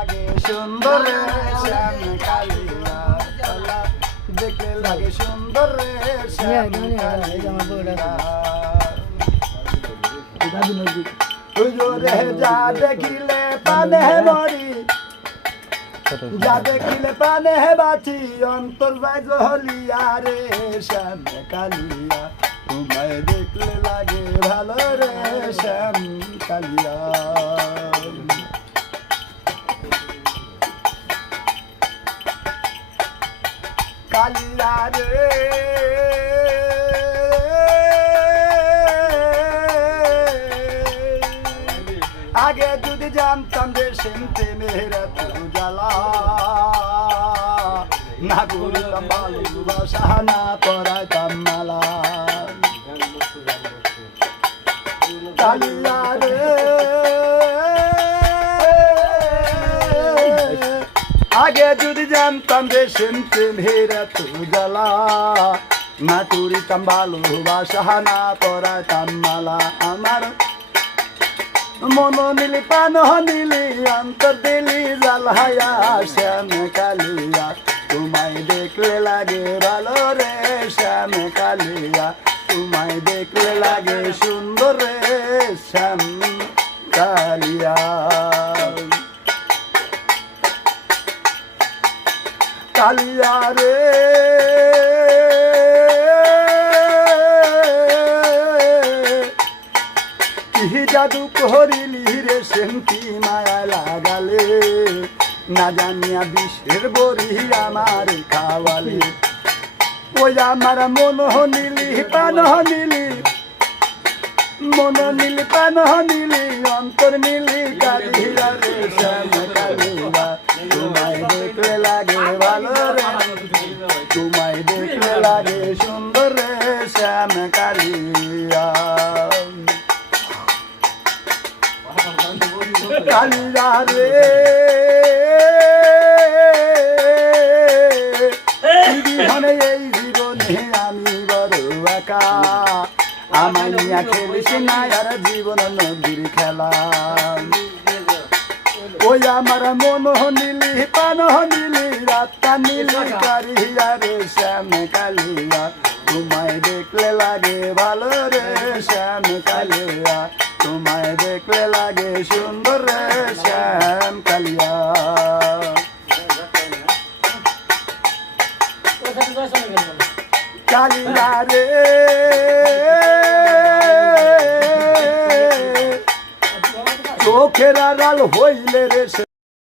সুন্দর শ্যাম কালিয়া দেখলে লাগে সুন্দর শ্যাম কালিয়া যা দেখিলে পানে মরি যা দেখিলে পানে বাঁচি অন্তর যায় জহলিয়া রে শ্যাম কালিয়া তোমায় দেখলে লাগে ভালো রে শ্যাম কালিয়া কালিয়া রে আগে যদি জানতাম যে শুনতে মেয়েরা তো জ্বালা না করতাম ভালোবাসা না পড়াইতাম মালা কালিয়া রে আগে যদি জানতাম যে শুনতে মেয়েরা তো জ্বালা না করিতাম ভালোবাসা না পড়াইতাম মালা আমার মন নিলি পান নিলি অন্তর দিলি জালহায়া শ্যাম কালিয়া তোমায় দেখলে লাগে ভালো রে শ্যাম কালিয়া তোমায় দেখলে লাগে সুন্দর রে শ্যাম কালিয়া কালিয়া রে জাদু করিলি রে সেমকি মায়া লাগালে না জানিয়া বিষের বড়ি আমার খাওয়ালে ওই আমার মন নিলি পান নিলি মন নিলি পান নিলি অন্তর নিলি কালিয়া রে শ্যাম কালিয়া তোমায় দেখলে লাগে ভালো রে তোমায় দেখলে লাগে সুন্দর রে শ্যাম কালিয়া কালিয়া রে জীবনে এই জীবনে আমি বড় একা আমায় নিয়ে খেলিস না আর জীবন নদীর খেলা ওই আমার মন নিলি পান নিলি রাত্তা নিলি কারিয়া রে শ্যাম কালিয়া তোমায় দেখলে লাগে ভালো রে শ্যাম কালিয়া তোমায় দেখলে লাগে সুন্দর রে শ্যাম কালিয়া কালিয়া রে চোখের আড়াল হইলে রে